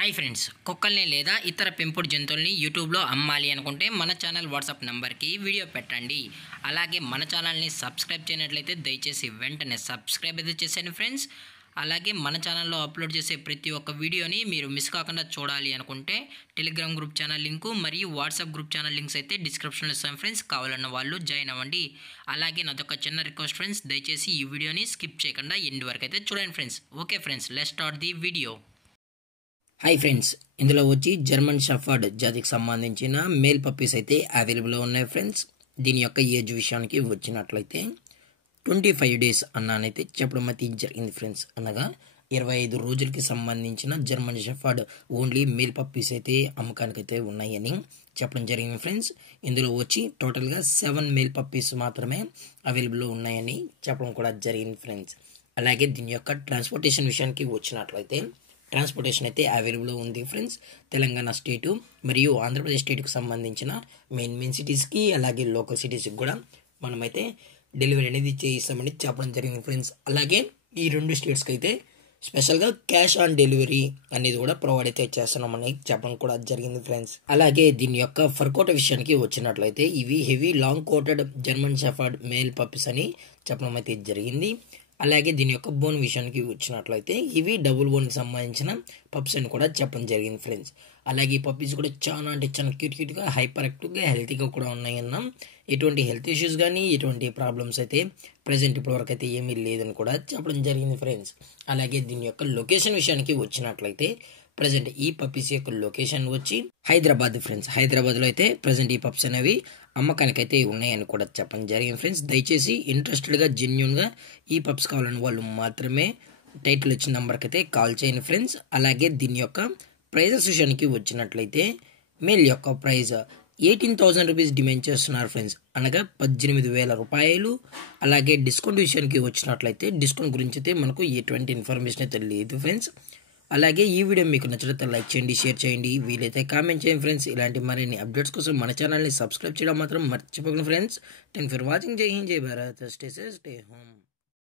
Hi friends, కుక్కల్ని లేదా ఇతర పెంపుడు జంతువుల్ని యూట్యూబ్లో అమ్మాలి అనుకుంటే మన ఛానల్ వాట్సాప్ నెంబర్కి వీడియో పెట్టండి. అలాగే మన ఛానల్ని సబ్స్క్రైబ్ చేయనట్లయితే దయచేసి వెంటనే సబ్స్క్రైబ్ అయితే చేసేయండి ఫ్రెండ్స్. అలాగే మన ఛానల్లో అప్లోడ్ చేసే ప్రతి ఒక్క వీడియోని మీరు మిస్ కాకుండా చూడాలి అనుకుంటే టెలిగ్రామ్ గ్రూప్ ఛానల్ లింకు మరియు వాట్సాప్ గ్రూప్ ఛానల్ లింక్స్ అయితే డిస్క్రిప్షన్లో ఇస్తాం ఫ్రెండ్స్. కావాలన్న వాళ్ళు జాయిన్ అవ్వండి. అలాగే నాదొక చిన్న రిక్వెస్ట్ ఫ్రెండ్స్, దయచేసి ఈ వీడియోని స్కిప్ చేయకుండా ఎండ్ వరకు అయితే చూడండి friends. Okay friends, let's start the video. Hi friends, ఇందులో వచ్చి జర్మన్ షెఫర్డ్ జాతికి సంబంధించిన మేల్ పప్పీస్ అయితే అవైలబుల్లో ఉన్నాయి ఫ్రెండ్స్. దీని యొక్క ఏజ్ విషయానికి వచ్చినట్లయితే 25 డేస్ అన్నానైతే చెప్పడం అయితే జరిగింది ఫ్రెండ్స్. అనగా 25 రోజులకి సంబంధించిన German shepherd only male puppies అయితే అమ్మకానికైతే ఉన్నాయని చెప్పడం జరిగింది ఫ్రెండ్స్. ఇందులో వచ్చి టోటల్గా 7 మేల్ పప్పీస్ మాత్రమే అవైలబుల్లో ఉన్నాయని చెప్పడం కూడా జరిగింది ఫ్రెండ్స్. అలాగే దీని యొక్క ట్రాన్స్పోర్టేషన్ విషయానికి వచ్చినట్లయితే ట్రాన్స్పోర్టేషన్ అయితే అవైలబుల్ ఉంది ఫ్రెండ్స్. తెలంగాణ స్టేటు మరియు ఆంధ్రప్రదేశ్ స్టేట్కి సంబంధించిన మెయిన్ సిటీస్కి అలాగే లోకల్ సిటీస్కి కూడా మనమైతే డెలివరీ అనేది చేయిస్తామని చెప్పడం జరిగింది ఫ్రెండ్స్. అలాగే ఈ 2 స్టేట్స్కి అయితే స్పెషల్గా క్యాష్ ఆన్ డెలివరీ అనేది కూడా ప్రొవైడ్ అయితే చేస్తున్నామని చెప్పడం కూడా జరిగింది ఫ్రెండ్స్. అలాగే దీని యొక్క ఫర్కోట విషయానికి వచ్చినట్లయితే ఇవి heavy long coated German shepherd male puppies అని చెప్పడం అయితే జరిగింది. అలాగే దీని యొక్క బోన్ విషయానికి వచ్చినట్లయితే ఇవి డబుల్ బోన్కి సంబంధించిన పప్స్ అని కూడా చెప్పడం జరిగింది ఫ్రెండ్స్. అలాగే ఈ పప్పీస్ కూడా చాలా క్యూట్గా హైపర్ యాక్టివ్గా హెల్తీగా కూడా ఉన్నాయన్నా ఎటువంటి హెల్త్ ఇష్యూస్ కానీ ఎటువంటి ప్రాబ్లమ్స్ అయితే ప్రజెంట్ ఇప్పటివరకు అయితే ఏమీ లేదని కూడా చెప్పడం జరిగింది ఫ్రెండ్స్. అలాగే దీని యొక్క లొకేషన్ విషయానికి వచ్చినట్లయితే ప్రజెంట్ ఈ పప్పీస్ యొక్క లొకేషన్ వచ్చి హైదరాబాద్ ఫ్రెండ్స్. హైదరాబాద్లో అయితే ప్రజెంట్ ఈ పప్స్ అనేవి అమ్మకానికైతే ఉన్నాయని కూడా చెప్పడం జరిగింది ఫ్రెండ్స్. దయచేసి ఇంట్రెస్టెడ్గా జెన్యూన్గా ఈ పప్స్ కావాలని వాళ్ళు మాత్రమే టైటిల్ వచ్చిన నెంబర్కి అయితే కాల్ చేయండి ఫ్రెండ్స్. అలాగే దీని యొక్క ప్రైజెస్ విషయానికి వచ్చినట్లయితే మేల్ యొక్క ప్రైజ్ 18,000 రూపీస్ డిమాండ్ చేస్తున్నారు ఫ్రెండ్స్, అనగా 18,000 రూపాయలు. అలాగే డిస్కౌంట్ విషయానికి వచ్చినట్లయితే డిస్కౌంట్ గురించి అయితే మనకు ఎటువంటి ఇన్ఫర్మేషన్ అయితే లేదు ఫ్రెండ్స్. అలాగే ఈ వీడియో మీకు నచ్చినట్లయితే లైక్ చేయండి, షేర్ చేయండి, వీలైతే కామెంట్ చేయండి ఫ్రెండ్స్. ఇలాంటి మరిన్ని అప్డేట్స్ కోసం మన ఛానల్ని సబ్స్క్రైబ్ చేయడం మాత్రం మర్చిపోకండి ఫ్రెండ్స్. Thank for watching. జై హింద్, జై Bharat, stay safe, stay home.